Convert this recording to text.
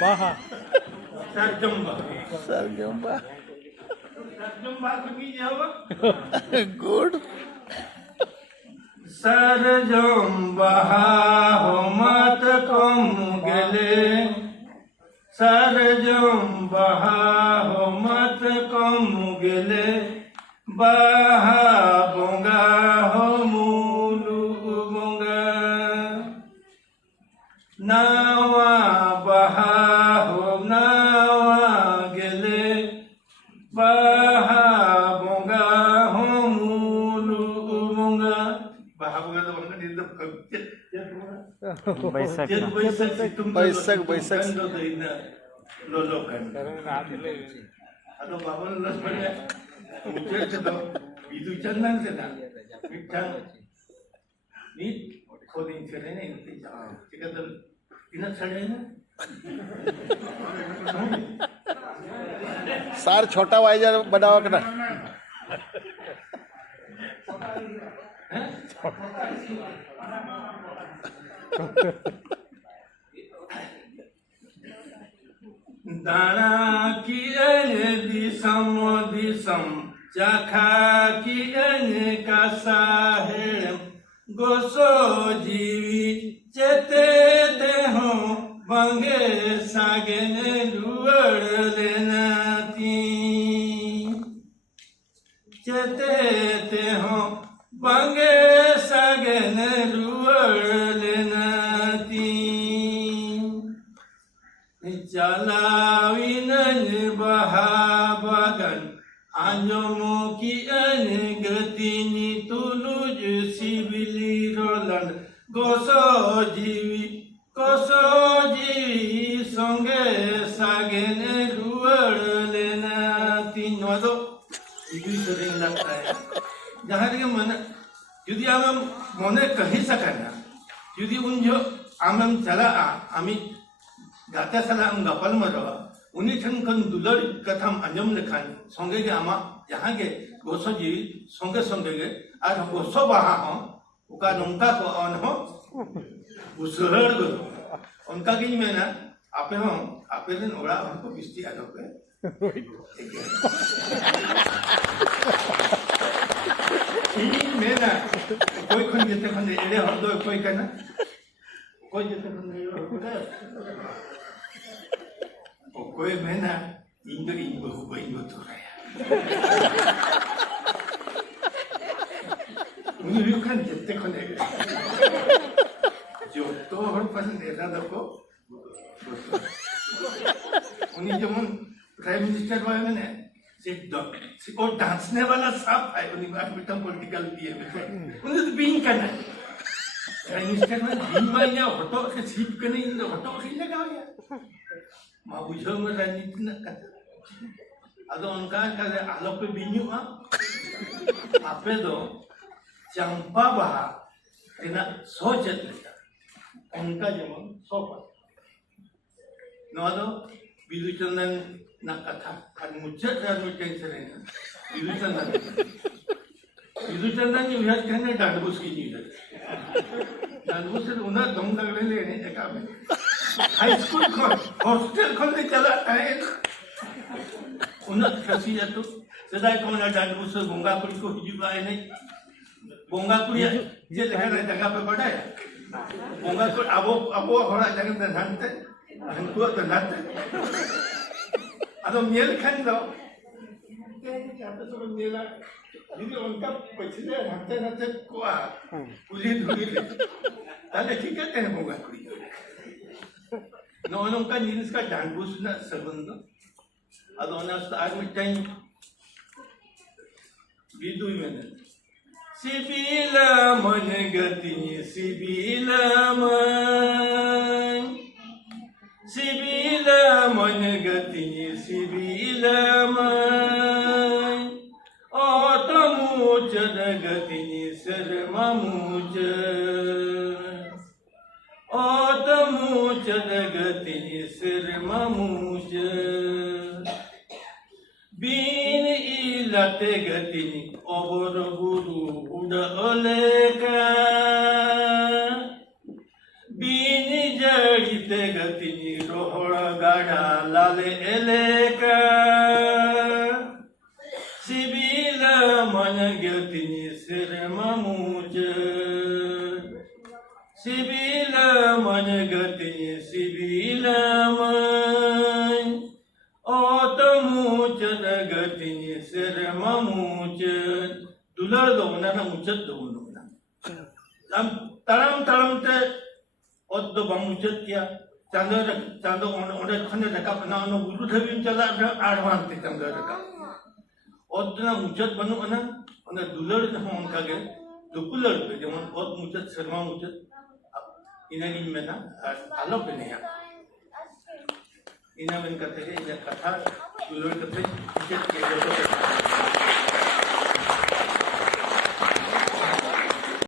Baha. Sarjomba. Good. सरजम्बा हो मत कम गले सरजम्बा हो मत कम गले बाहा बोंगा हो मूलू बोंगा नावा बहा हो नावा गले बाहा बोंगा हो मूलू बोंगा बाहा बोंगा तो बोंगा नहीं तो Baisak. Baisak, Baisak. Atau bapak lulus banyak, muncul itu itu jangan sedang, bintang ini coding cerita ini jika tu ingat saya ना सार छोटा वाइजर बनावा करना दाना की दिसम दिसम चखा की का साहेब गोसो जीवी चेते देहो बंगे सागे लुअड़ लेना ती चेते देहो बंगे सागे लुअड़ लेना ती चलाविन बहाबगन आंजमो की गतिनी तुलुज सिबिली रोलन गोसो जीवी संगे सागेन रुअड़ लेना तीनों तो इसी तरह लगता है जहाँ के मन यदि आम मने कहीं सकना यदि उन जो आम चला आमी गाता साला गपल मरो उन्हीं ठन कन दुलर कथम अंजम लेखान संगे के आमा यहाँ के गोसो जी संगे संगे के आज गोसो बाहा हो उका नंका को अन हो उसहर गो उनका की में ना आपे दिन ओड़ा हमको बिस्ती आ पे ini mena कोई खन जते खन एड़े हम दो कोई करना कोई जते खन कोई महीना इंगो तो रहा उन्हें खान जितने खने जो तो हर पसंद ऐसा देखो उन्हें जब प्राइम मिनिस्टर हुआ है ना और डांसने वाला साफ है उन्हें बात बिटम पॉलिटिकल दिए उन्हें तो बीइंग करना प्राइम मिनिस्टर में बीइंग वाला होटो के सीप करने इन होटो के लगा गया माँ बुझो में राजनीति न करता अदो उनका करे आलोक पे बिन्यू आपे दो चंपा बहा इना सोच लेता उनका जमन सोपा नवादो बिलुचंदन न कथा और मुझे जानो टेंशन है बिलुचंदन ये विहार कहने डांडबुस की चीज़ है डांडबुस से उन्हें दम लगने लेने जगह में हाई स्कूल खोल हॉस्टल खोलने चला है उन्हें कैसी है तो सदा कौन है डांडबुस से बोंगापुरी को हिजुबाई नहीं बोंगापुरी ये जगह पे पड़ा है बोंगापुर अबो हरा जगह पे नंटे हमको तो नंटे अदो मेल खंडो क्या तो सब मेला यदि उनका पिछले नंटे को पुलिस धुली ले ताले ठीक है तेरे बोंगापुरी नौनों का जिनिस का डांडबुस ना संबंध अदोना आज में टाइम विदुई में सिबिला मन गति सिबिला मन गति सिबिला मन ओतमुच गति शर्ममुच ओतमुच गति शर्ममुच बीन इलाते गति अबर गुरु उड़लेका बीन जड़िते गति તિની રોહળ ગાડા લાલે એલેકા સિબિલ મન ગયો તિની શિરમાં મૂચ સિબિલ મન ગયો તિની સિબિલ મન ઓત મૂચ ગતિની શિરમાં મૂચ દુલર દોના મૂચ દોના તરમ તરમ તે ઓદ્દો બામુચત કિયા ચાંદો ઓને ખને રકા બનાવનો ગુરુ થવીન ચલા આડવાન તે ચાંદો રકા ઓદ્દના મુચત બનુ અને દુલર હું કાગે દુકુલર पे જેમન ઓદ મુચત શર્મા મુચત ઇનાની મેના આલો पे नहीं इना में कथे इना कथा दुलर कथे मुचत के